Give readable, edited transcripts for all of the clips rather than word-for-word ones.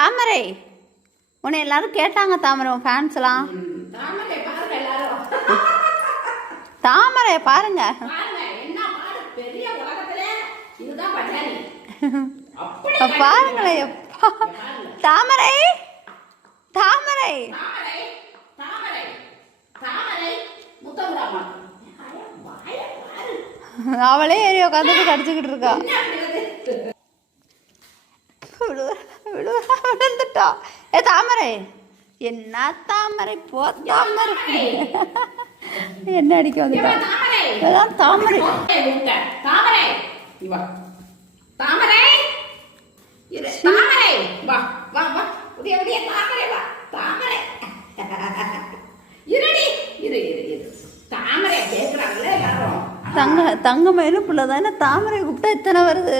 தாமரை உன்னை எல்லாரும் கேட்டாங்க. தாமரை உன் ஃபேன்ஸ்லாம் தாமரை பாருங்க. பாருங்களேன் தாமரை தாமரை அவளே ஏறி உட்காந்துட்டு கடிச்சுக்கிட்டு இருக்கா. விழுந்துட்டா. ஏ தாமரை என்ன தாமரை போத்தாம இருக்கு. என்ன அடிக்க வந்துட்டா தாமரை. தங்க மயிலும் பிள்ளைதானே தாமரை கூப்பிட்டா இத்தனை வருது.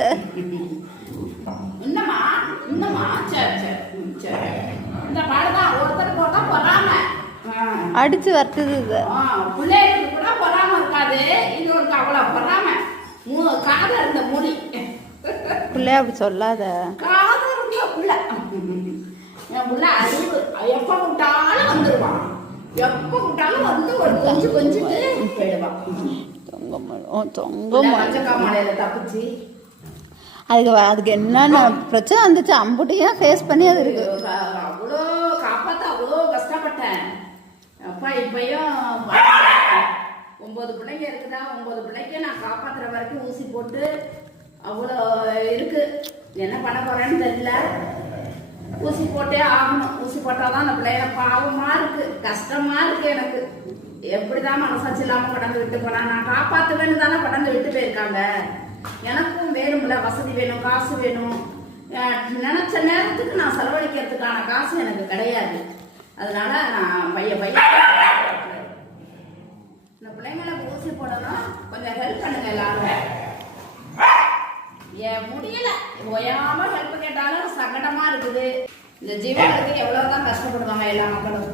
அடிச்சு வருத்துது. பிள்ளைகளுக்கு கூட பொறாம இருக்காது. இது ஒரு அவ்வளோ பொறாம காத இருந்த மொழி. பிள்ளைய அப்படி சொல்லாத. காத இருந்த பிள்ளை என் பிள்ளை அறிவு. எப்ப விட்டாலும் வந்துடுவான். எப்ப விட்டாலும் வந்து ஒரு கொஞ்சம் கொஞ்சிட்டு போயிடுவான். மழையில தப்பிச்சு அதுக்கு என்னென்ன பிரச்சனை வந்துச்சு அம்புட்டையும் ஃபேஸ் பண்ணி அது இருக்கு. அவ்வளோ காப்பாற்ற அவ்வளோ கஷ்டப்பட்டேன். அப்பா இப்பயும் 9 பிள்ளைங்க இருக்குதா. 9 பிள்ளைக்கு நான் காப்பாற்றுற வரைக்கும் ஊசி போட்டு அவ்வளோ இருக்கு. என்ன பண்ண போறேன்னு தெரியல. ஊசி போட்டே ஆகணும். ஊசி போட்டாதான் அந்த பிள்ளைங்க பாவமா இருக்கு, கஷ்டமா இருக்கு. எனக்கு எப்படிதான் மனசாட்சி இல்லாம கடந்து விட்டு போனா. நான் காப்பாற்றுவேன்னு தானே கடந்து விட்டு போயிருக்காங்க. எனக்கும் வேணும்ல, வசதி வேணும், காசு வேணும். நினைச்ச நேரத்துக்கு நான் செலவழிக்கிறதுக்கான காசு எனக்கு கிடையாது. அதனால நான் பையன் இந்த பிள்ளைங்களுக்கு ஊசி போடணும். கொஞ்சம் ஹெல்ப் பண்ணுங்க எல்லாரும். முடியல, ஓயாம ஹெல்ப் கேட்டாலும் சங்கடமா இருக்குது. இந்த ஜீவனுக்கு எவ்வளவுதான் கஷ்டப்படுவாங்க எல்லா மக்களும்.